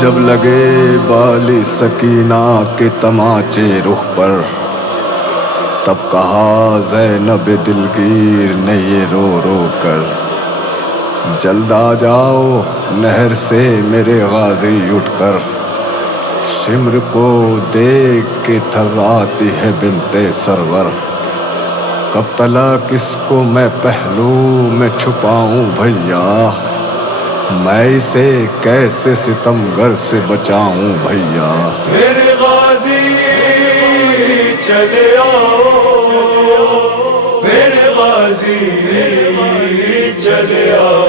جب لگے بالی سکینہ کے تماچے رخ پر، تب کہا زینب دلگیر نے یہ رو رو کر، جلد آ جاؤ نہر سے میرے غازی اٹھ کر، شمر کو دیکھ کے تھراتی ہے بنت سرور، کب تلک اس کو میں پہلو میں چھپاؤں بھیا، میں اسے کیسے ستمگر سے بچاؤں بھیا۔ میرے غازی چلے آؤ، میرے غازی چلے آؤ،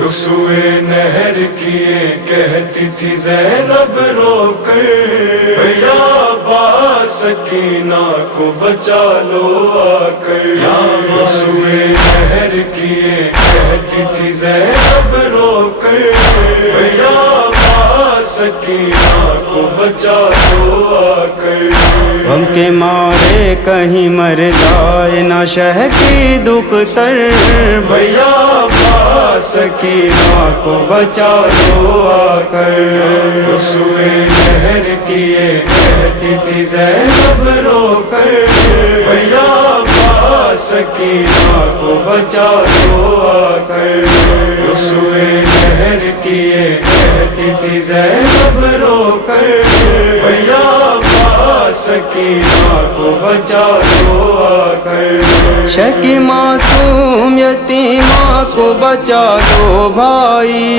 رسوئے نہر کیے کہتی تھی زینب رو کر، بھیا با سکینہ کو بچا لو آ کر، رسوئے نہر کیے کہتی تھی زینب رو کر، بھیا با سکینہ کو بچا لو آ کر، غم کے مارے کہیں مر جائے نہ شہ کی دختر، بھیا با سکینہ کو بچا لو آ کر، رسوئے نہر کیے کہتی تھی زینب رو کر، بھیا با سکینہ کو بچا لو آ کر، رسوئے نہر کیے کہتی تھی زینب رو کر، بھیا با سکینہ کو بچا لو آ کر، شکی معصوم یتیمہ کو بچا لو بھائی،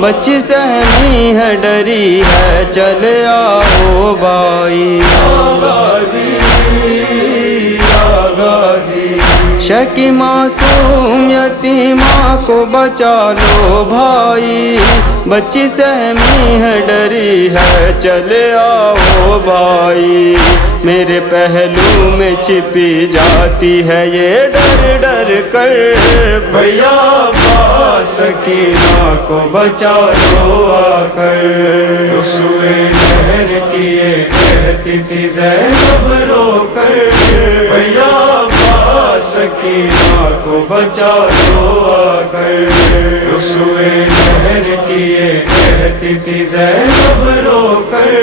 بچی سہمی ہے ڈری ہے چلے آؤ بھائی، غازی غازی، شکی معصوم یتیمہ کو بچا لو بھائی، بچی سہمی ہے ڈری ہے چلے آؤ بھائی، میرے پہلو میں چھپی جاتی ہے یہ ڈر ڈر کر، بھیا با سکینہ کو بچا لو آ کر، رسوئے نہر کیے کہتی تھی زینب رو کر، بھیا با سکینہ کو بچا لو آ کر، رسوئے نہر کیے کہتی تھی زینب رو کر،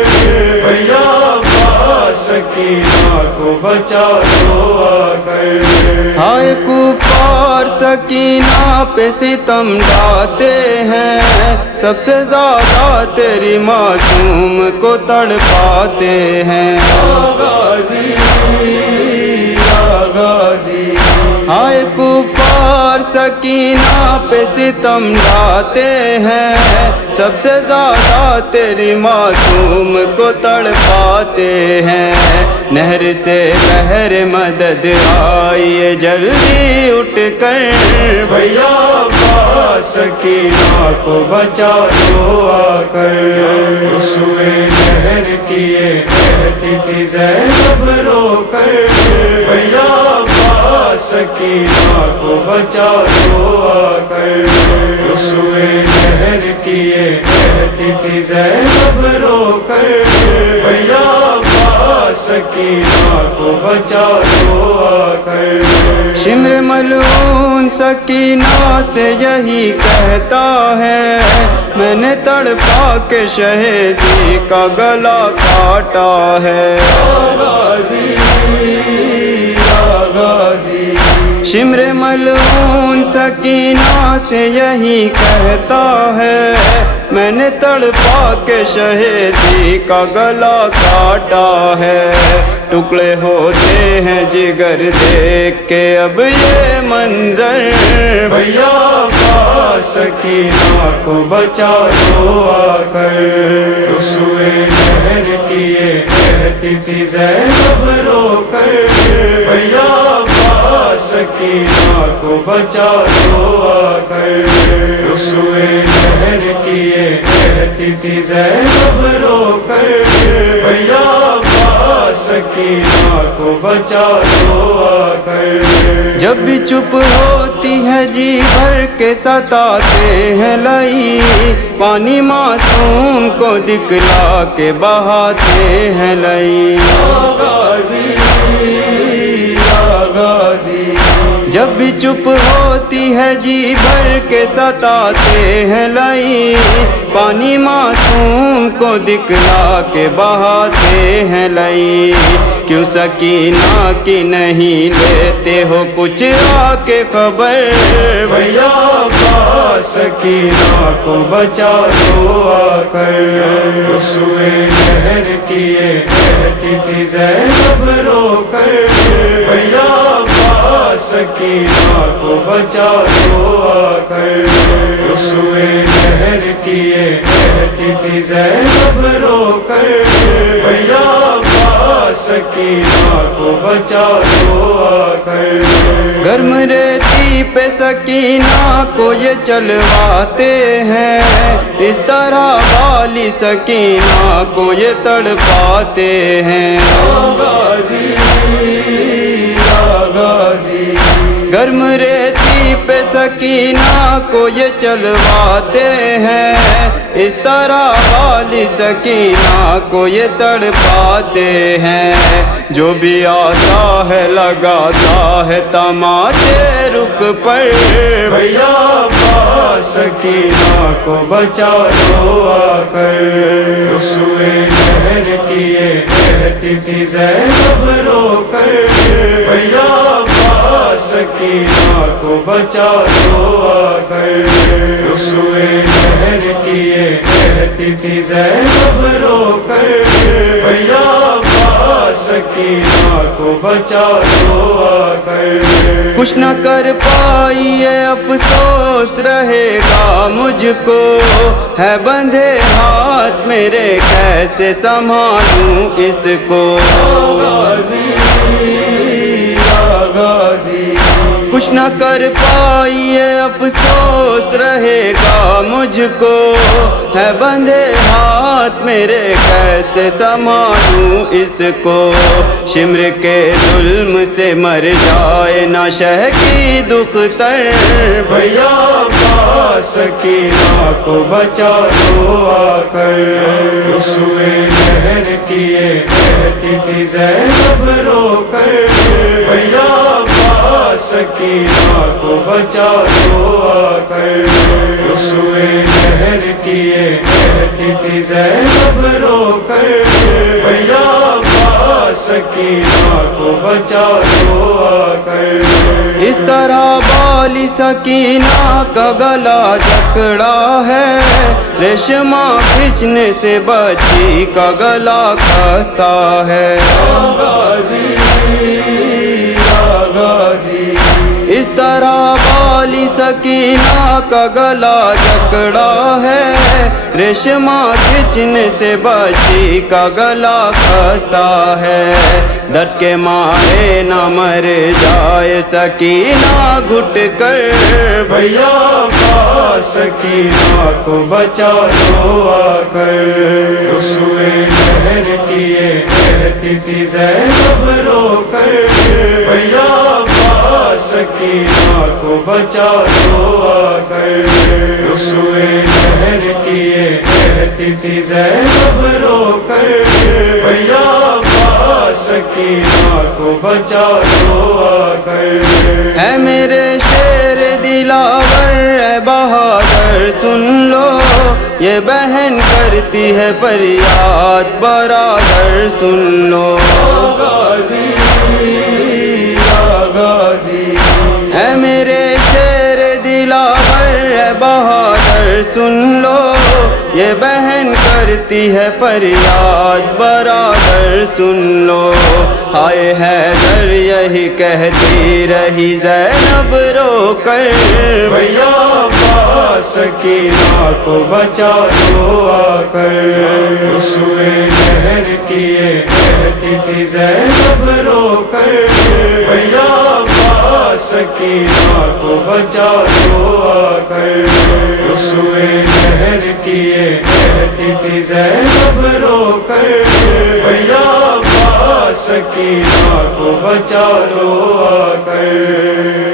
بھیا با سکینہ کو بچا لو آ کر، ہائے کفار سکینہ پہ ستم ڈھاتے ہیں، سب سے زیادہ تیری معصوم کو تڑپاتے ہیں، غازی غازی، ہائے کفار سکینہ پہ ستم ڈھاتے ہیں، سب سے زیادہ تیری معصوم کو تڑپاتے ہیں، نہر سے بہر مدد آئیے جلدی اٹھ کر، بھیا با سکینہ کو بچا لو آ کر، رسوئے نہر کیے کہتی تھی زینب رو کر، بھیا با سکینہ کو بچا لو آ کر، رسوئے نہر کیے کہتی تھی زینب رو کر، بھیا با سکینہ کو بچا لو آ کر، شمر ملعون سکینہ سے یہی کہتا ہے، میں نے تڑپا کے شہیدی کا گلا کاٹا ہے، غازی غازی، شمر ملعون سکینہ سے یہی کہتا ہے، میں نے تڑپا کے شہیدی کا گلا کاٹا ہے، ٹکڑے ہوتے ہیں جگر دیکھ کے اب یہ منظر، بھیا با سکینہ کو بچا لو آ کر، رسوئے نہر کیے کہتی تھی زینب رو کر، بھیا با سکینہ کو بچا لو آ کر، رسوئے نہر کیے کہتی تھی زینب رو کر، بھیا با سکینہ کو بچا لو آ کر، جب بھی چپ ہوتی ہے جی بھر کے ستاتے ہیں لئی، پانی معصوم کو دکھلا کے بہاتے ہیں لئی، غازی غازی، جب بھی چپ ہوتی ہے جی بھر کے ستاتے ہیں لئی، پانی معصوم کو دکھلا کے بہاتے ہیں لئی، کیوں سکینہ کی نہیں لیتے ہو کچھ آ کے خبر؟ بھیا عباس سکینہ کو بچا دو آ کر، رسوے لہر کیے کہتی تھی زینب رو کر، بھیا عباس سکینہ کو بچا دو آ کر، رسوے لہر کیے کہتی تھی زینب رو کر، بھیا عباس سکینہ کو بچا دو آ کر۔ گرم ریتی پہ سکینہ کو یہ چلواتے ہیں، اس طرح والی سکینہ کو یہ تڑپاتے ہیں، غازی غازی، گرم ریتی پہ سکینہ کو یہ چلواتے ہیں، اس طرح والی سکینہ کو یہ تڑپاتے ہیں، جو بھی آتا ہے لگاتا ہے تماچے رخ پر، بھیا عباس سکینہ کو بچا دو آ کر، رسوے لہر کیے کہتی تھی زینب رو کر، بھیا عباس سکینہ کو بچا دو آ کر، رسوے لہر کیے کہتی تھی زینب رو کر، بھیا عباس سکینہ کو بچا دو آ کر۔ کچھ نہ کر پائی یہ افسوس رہے گا مجھ کو، ہے بندھے ہاتھ میرے کیسے سنبھالوں اس کو، غازی غازی، کچھ نہ کر پائی یہ افسوس رہے گا مجھ کو، ہے بندھے ہاتھ میرے کیسے سنبھالوں اس کو، شمر کے ظلم سے مر جائے نہ شہ کی دختر، بھیا عباس سکینہ کو بچا دو آ کر، رسوے لہر کیے کہتی تھی زینب رو کر، بھیا عباس سکینہ کو بچا دو آ کر، رسوے لہر کیے کہتی تھی زینب رو کر، بھیا عباس سکینہ کو بچا دو آ کر۔ اس طرح بالی سکینہ کا گلا جکڑا ہے، ریشمہ کھچنے سے بچی کا گلا کھنستا ہے، غازی غازی، اس طرح بالی سکینہ کا گلا جکڑا ہے، ریشمہ کھچنے سے بچی کا گلا کھنستا ہے، درد کے مارے نہ مر جائے سکینہ گھٹ کر، بھیا عباس سکینہ کو بچا دو آ کر، رسوے لہر کیے کہتی تھی زینب رو کر، بھیا عباس سکینہ کو بچا دو آ کر، رسوے لہر کیے کہتی تھی زینب رو کر، بھیا عباس سکینہ کو بچا دو آ کر۔ اے میرے شیر دلاور اے بہادر سن لو، یہ بہن کرتی ہے فریاد برادر سن لو، غازی غازی، اے میرے شیر دلاور اے بہادر سن لو، یہ بہن کرتی ہے فریاد برادر سن لو، ہائے حیدر یہی کہتی رہی زینب رو کر، بھیا عباس سکینہ کو بچا دو آ کر، رسوے لہر کیے کہتی تھی زینب رو کر، بھیا عباس سکینہ کو بچا دو آ کر، رسوے لہر کیے کہتی تھی زینب رو کر، بھیا عباس سکینہ کو بچا لو آ کر۔